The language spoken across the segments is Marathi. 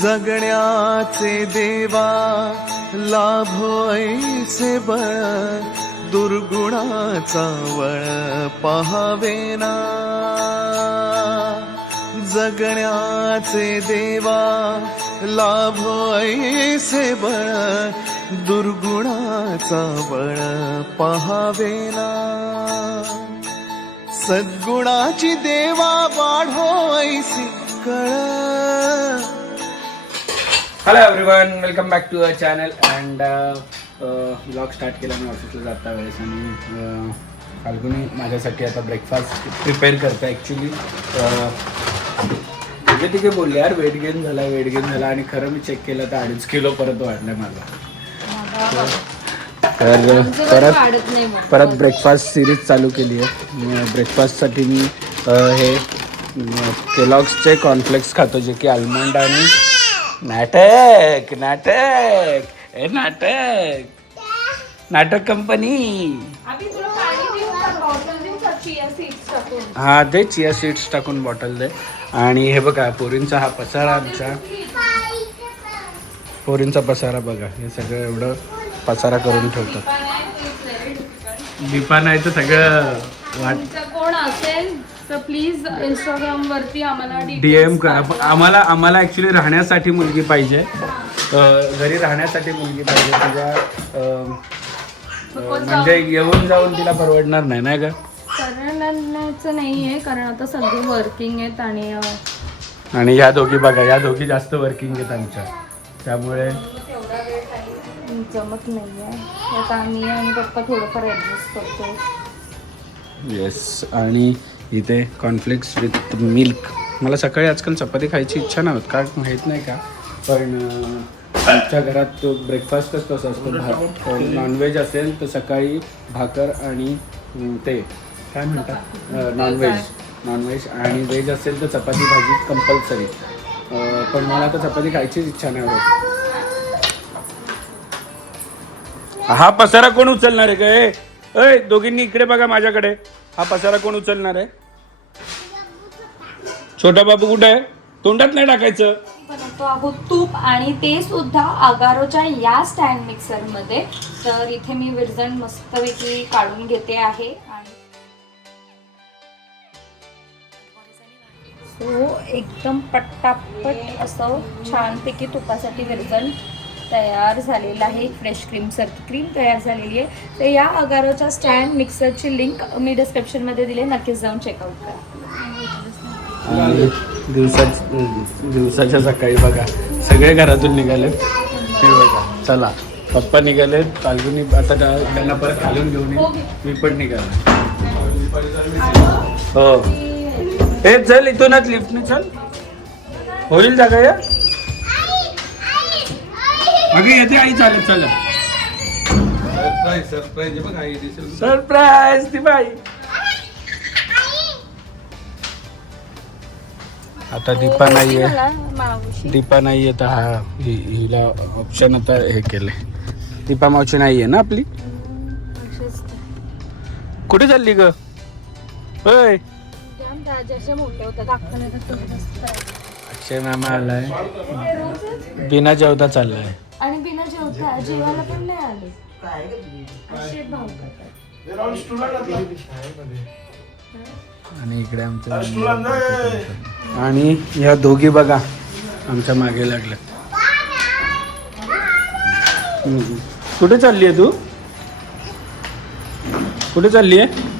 जगण्याचे देवा लाभो ऐसे बळ, दुर्गुणाचा वळ पहावेना. जगण्याचे देवा लाभो ऐसे बळ, दुर्गुणाचा बळ पहावेना. सद्गुणाची देवा वाढो ऐसी कळ. Hello everyone, welcome back to our channel. And blog start केला मी ऑफिसला जाता वेळेस, आणि फाल्गुनी माझ्यासाठी आता ब्रेकफास्ट प्रिपेअर करते. ॲक्च्युली तिथे बोलले यार वेट गेन झाला आणि खरं मी चेक केलं तर 2.5 किलो परत वाढलं माझा. तर परत ब्रेकफास्ट सिरीज चालू केली आहे. ब्रेकफास्टसाठी मी हे केलॉग्सचे कॉर्नफ्लेक्स खातो, जे की आल्मंड आणि नाटक कंपनी. हा दे, चिया सीड्स टाकून बॉटल दे. आणि हे बघा पोरींचा हा पसारा, आमचा पोरींचा पसारा बघा. हे सगळं एवढं पसारा करून ठेवतात. दीपा नाही तर सगळं कोण असेल तर प्लीज इंस्टाग्राम वरती आम्हाला DM करा. आम्हाला ऍक्च्युली राहण्यासाठी मुलगी पाहिजे, घरी राहण्यासाठी मुलगी पाहिजे. तुझ्या म्हणजे येऊन जाऊन तिला परवडणार नाही ना ग. करण्याचं नाहीये, कारण आता सगळे वर्किंग आहेत. आणि ह्या दोघी बघा, ह्या दोघी जास्त वर्किंग आहेत आमच्या, त्यामुळे जमत नाहीये. आता आम्ही आणि पप्पा थोडंफार ऍडजस्ट करतो. येस. आणि इथे कॉर्नफ्लेक्स विथ मिल्क. मला सकाळी आजकाल चपाती खायची इच्छा नव्हती, काय माहीत नाही का, पण आमच्या घरात तो ब्रेकफास्टच तसा असतो. नॉनव्हेज असेल तर सकाळी भाकर आणि ते काय म्हणतात नॉनव्हेज आणि व्हेज असेल तर चपाती भाजी कंपल्सरी. पण मला आता चपाती खायचीच इच्छा नाही होत. हा पसारा कोण उचलणार आहे काय? अय दोघींनी इकडे बघा माझ्याकडे. हा पसारा कोण उचलणार आहे? छोटा बाबू कुठे आहे? तोंडात नाही टाकायचं. बनवतो आहोत तूप, आणि ते सुद्धा अगारोच्या या स्टँड मिक्सर मध्ये. तर इथे मी विरजण मस्तपैकी काढून घेते आहे. सो एकदम पटापट असं छानपैकी तुपासाठी विरजण तयार झालेलं आहे. फ्रेश सारखी क्रीम तयार झालेली आहे. तर या अगारोच्या स्टँड मिक्सरची लिंक मी डिस्क्रिप्शनमध्ये दिली, नक्कीच जाऊन चेकआउट करा. दिवसाच्या सकाळी बघा सगळे घरातून निघाले. हे बघा, चला पप्पा निघाले, फाल्गुनी आता त्यांना परत घालून घेऊन मी पण निघालो. हो हे चल, इथूनच लिफ्टने चल, होईल जागा या. अगं येते आई, चालत चला. सरप्राईज ती बाई. आता दीपा नाहीये तर हा हिला ऑप्शन आता हे केलंय. दीपा मावशी नाहीये ना आपली. कुठे चालली ग? होय अक्षय मामा आलाय, बिना जेवता चाललाय. आणि बिना जेवता जेवायला पण नाही आले. आणि इकडे आमच्या आणि ह्या दोघी बघा आमच्या मागे लागल्या. कुठे चालली आहे तू? कुठे चालली आहे?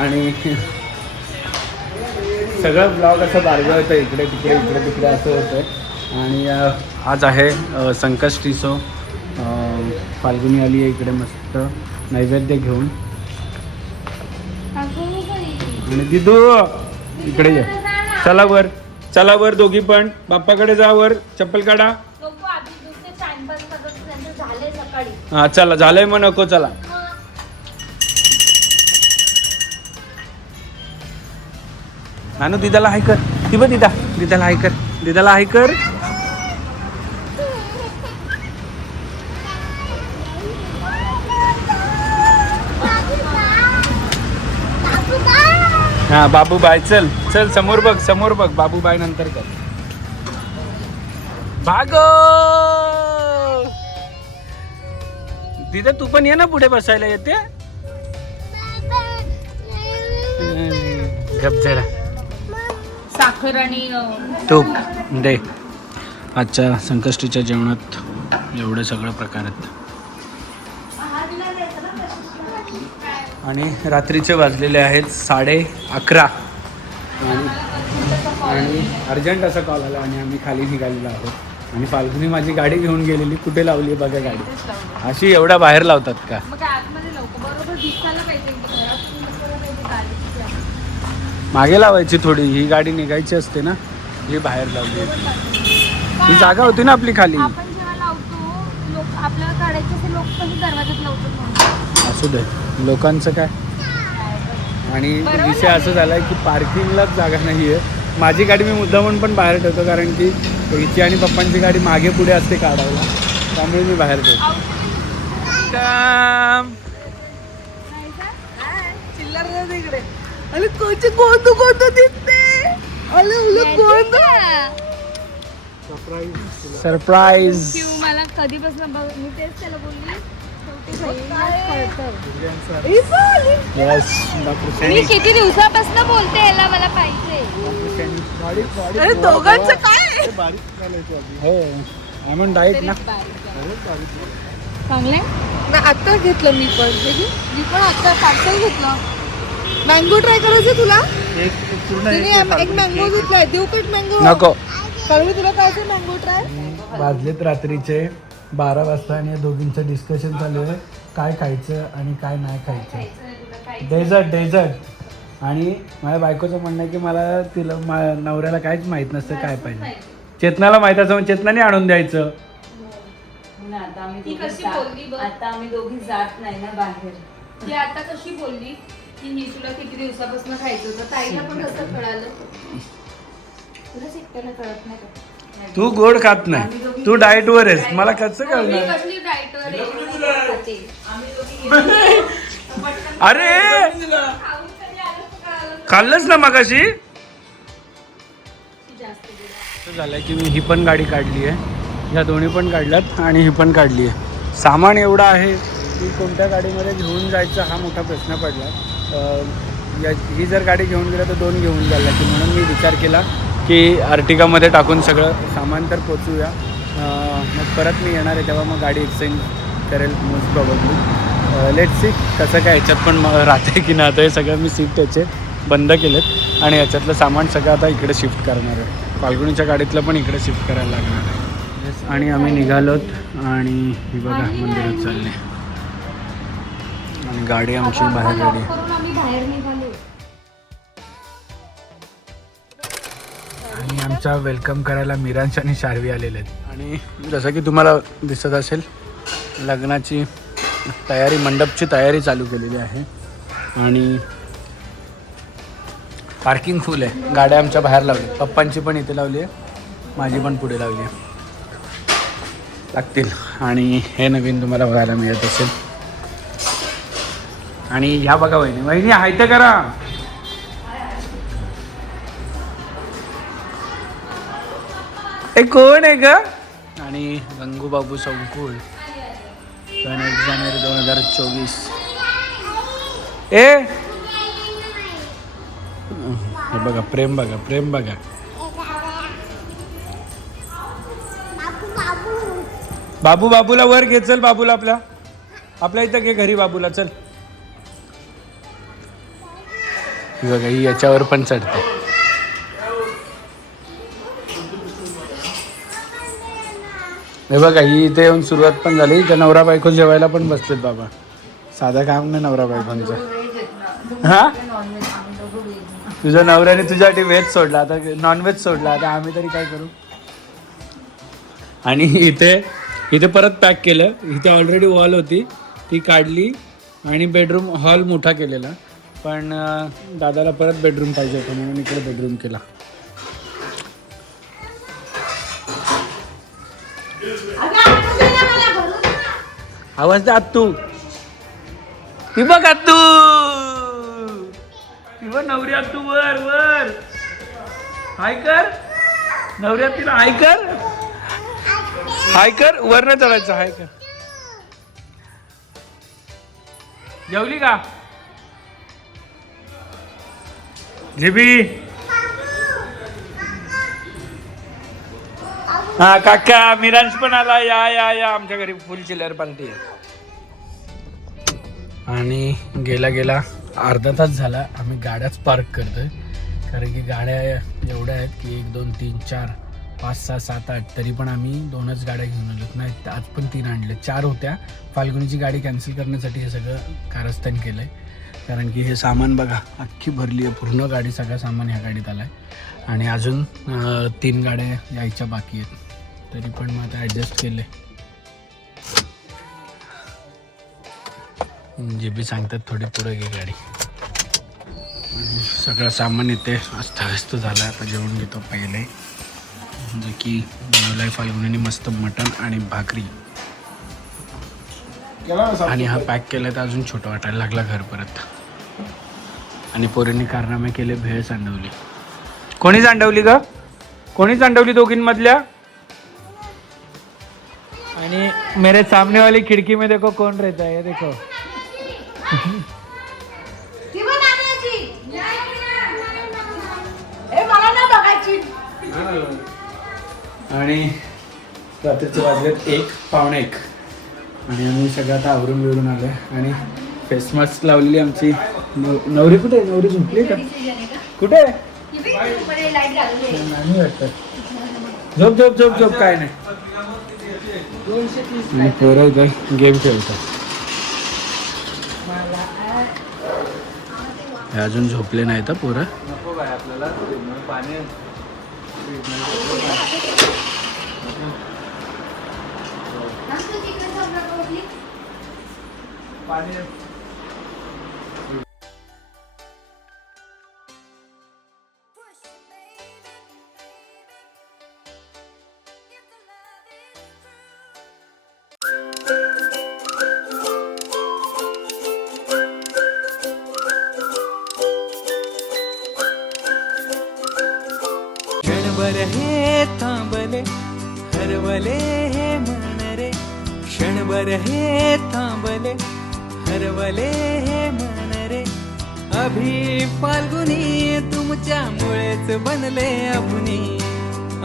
आणि सगळं ब्लॉग असं बारगं होतं, इकडे तिकडे असं होतं. आणि आज आहे संकष्टी. सो फाल्गुनी आली आहे इकडे मस्त नैवेद्य घेऊन. आणि दिदू इकडे ये. चला वर दोघी पण. बाप्पाकडे जा, वर चप्पल काढा. हा चला, झालंय मग नको. चला नानू, दिदाला हाय कर. ती बघ दिदाला हाय कर. दिदाला हाय कर. हा बाबूबाई चल चल समोर बघ बाबूबाई नंतर कर. भागो दिदे तू पण ये ना पुढे बसायला. येते गप जरा. साखर आणि तूप दे. आजच्या संकष्टीच्या जेवणात एवढे सगळं प्रकार आहेत. आणि रात्रीचे वाजलेले आहेत 11:30 आणि अर्जंट असा कॉल आला आणि आम्ही खाली निघालेलो आहोत. आणि फाल्गुनी माझी गाडी घेऊन गेलेली. कुठे लावली बघा गाडी. अशी एवढ्या बाहेर लावतात का. मागे लावायची थोडी. ही गाडी निघायची असते ना. ही बाहेर लावली. ही जागा होती ना आपली खाली. आपण जेव्हा लावतो लोक आपल्याला काढायचे असे लोक पण दरवाजात लावतात. असू दे लोकांचं काय. आणि विषय असं झाला आहे की पार्किंगलाच जागा नाही आहे. माझी गाडी मी मुद्दामून पण बाहेर ठेवतो कारण की हिची आणि पप्पांची गाडी मागे पुढे असते काढायला. त्यामुळे मी बाहेर ठेवतो. सरप्राईज. मला कधीपासून मी तेच त्याला बोलली मी किती दिवसापासून बोलते याला मला पाहिजे. दोघांचं काय डाएट ना. चांगलंय ना. आता घेतलं मी पण आता पार्सल घेतलं. मँगो ट्राय करायचं तुला. एक मँगो घेतलाय. देऊ कट मँगो नको. कळवी तुला काय मँगो ट्राय. वाजलेत रात्रीचे 12 वाजता आणि या दोघींचं डिस्कशन चालू आहे काय खायचं आणि काय नाही खायचं. डेझर्ट. आणि माझ्या बायकोचं म्हणणं आहे की मला तिला नवऱ्याला काहीच माहीत नसतं काय पाहिजे. चेतनाला माहीत असं मग चेतनाने आणून द्यायचं. आता आम्ही दोघी जात नाही ना बाहेर. ती आता कशी बोलली की मी तुला किती दिवसापासून खायचं होतं. ताईला पण कसं कळालं. तुलाच एकट्याला कळत नाही का. तू गोड खात नाही. तू डाएट वर आहेस. मला कसं कळणार. अरे खाल्लंच ना मगाशी. झालंय की मी ही पण गाडी काढली आहे. ह्या दोन्ही पण काढल्यात आणि ही पण काढली आहे. सामान एवढं आहे की कोणत्या गाडीमध्ये घेऊन जायचं हा मोठा प्रश्न पडला. ही जर गाडी घेऊन गेला तर 2 घेऊन जायला की म्हणून मी विचार केला की अर्टिगामध्ये टाकून सगळं सामान तर पोचूया. मग परत मी येणार आहे तेव्हा मग गाडी एक्सचेंज करेल मोस्ट प्रॉबेबली. लेट्स सी कसं काय. याच्यात पण राहते की नाही. आता हे सगळं मी सीट त्याचे बंद केलेत आणि याच्यातलं सामान सगळं आता इकडे शिफ्ट करणार आहे. फाल्गुनीच्या गाडीतलं पण इकडे शिफ्ट करायला लागणार आहे. आणि आम्ही निघालोत आणि ही बघा मंदिरात चालले आणि गाडी आमची बाहेर गाडी. आणि आमचा वेलकम करायला मिरांश आणि शार्वी आलेले आहेत. आणि जसं की तुम्हाला दिसत असेल लग्नाची तयारी मंडपची तयारी चालू केलेली आहे. आणि पार्किंग फुल आहे. गाड्या आमच्या बाहेर लावल्या. पप्पांची पण इथे लावली आहे. माझी पण पुढे लावली आहे. लागतील. आणि हे नवीन तुम्हाला बघायला मिळत असेल. आणि ह्या बघा वहिनी हाय तर करा. हे कोण आहे ग. आणि गंगूबाबू संकुल 1 जानेवारी 2024. हे बघा प्रेम बघा. बाबूला वर घे. चल बाबूला आपल्या इथं घे घरी बाबूला. चल बघा ही याच्यावर पण चढते. हे बघा ही इथे येऊन सुरुवात पण झाली. त्या नवरा बायको जेवायला पण बसलेत बाबा. साधा काम नाही नवरा बायकोंचं. हा तुझ्या नवऱ्याने तुझ्यासाठी व्हेज सोडला आता नॉनव्हेज सोडला. आता आम्ही तरी काय करू. आणि इथे परत पॅक केलं. इथे ऑलरेडी वॉल होती ती काढली आणि बेडरूम हॉल मोठा केलेला. पण दादाला परत बेडरूम पाहिजे होतं म्हणून इकडे बेडरूम केला. आवाज दे आत्तू. ती बघ आत्तू. किंवा नवऱ्या तू वर वर हाय कर, नवऱ्या तिला हाय कर, हाय कर, वर नाही चढायचं, हाय कर. जेवली का झेबी? हा काका मिरांश पण आला, या या या, आमच्या घरी फुल चिल्लर पार्टी आहे. आणि गेला गेला अर्धा तास झाला आम्ही गाड्याच पार्क करतोय, कारण की गाड्या एवढ्या आहेत की 1 2 3 4 5 6 7 8, तरी पण आम्ही 2च गाड्या घेऊन आलोत. नाही आज पण 3 आणले, 4 होत्या. फाल्गुनीची गाडी कॅन्सल करण्यासाठी हे सगळं कारस्थान केलं आहे, कारण की हे सामान बघा अख्खी भरली आहे, पूर्ण गाडी, सगळं सामान ह्या गाडीत आलं आहे. आणि अजून 3 गाड्या यायच्या बाकी आहेत, तरी पण मग आता ॲडजस्ट केले. जे बी सांगतात थोडी पुढे घे गाडी. सगळं सामान इथे अस्तव्यस्त झालं. आता जेवण घेतो पहिले, जे की बनवलं आहे फाल्गुनीने मस्त मटण आणि भाकरी. आणि हा पॅक केला तर अजून छोटं वाटायला लागला घर परत. आणि पोरींनी कारनामे केले, भेळ सांडवली. कोणी सांडवली ग? कोणी सांडवली दोघींमधल्या? आणि मेरे सामने वाली खिड़की में देखो कौन रहता है, देखो. आणि रात्रीचे वाजलेत 1 पावणे 1 आणि आम्ही सगळं आता आवरून बिवरून आलो आहे. आणि फेस मास्क लावलेली आमची नवरी कुठे आहे? नवरी झोपली का? कुठे आहे? नाही वाटतं. झोप झोप झोप झोप, काय नाही. पोरं इथं गेम खेळतात. अजून झोपले नाही तर पोरं. क्षणभर हे थांबले हरवले हे मन रे, क्षणभर हे थांबले हरवले हे मन रे. अभि फाल्गुनी तुमच्यामुळेच बनले अभुनी,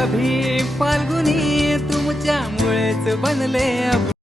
अभि फाल्गुनी तुमच्यामुळेच बनले अभुनी.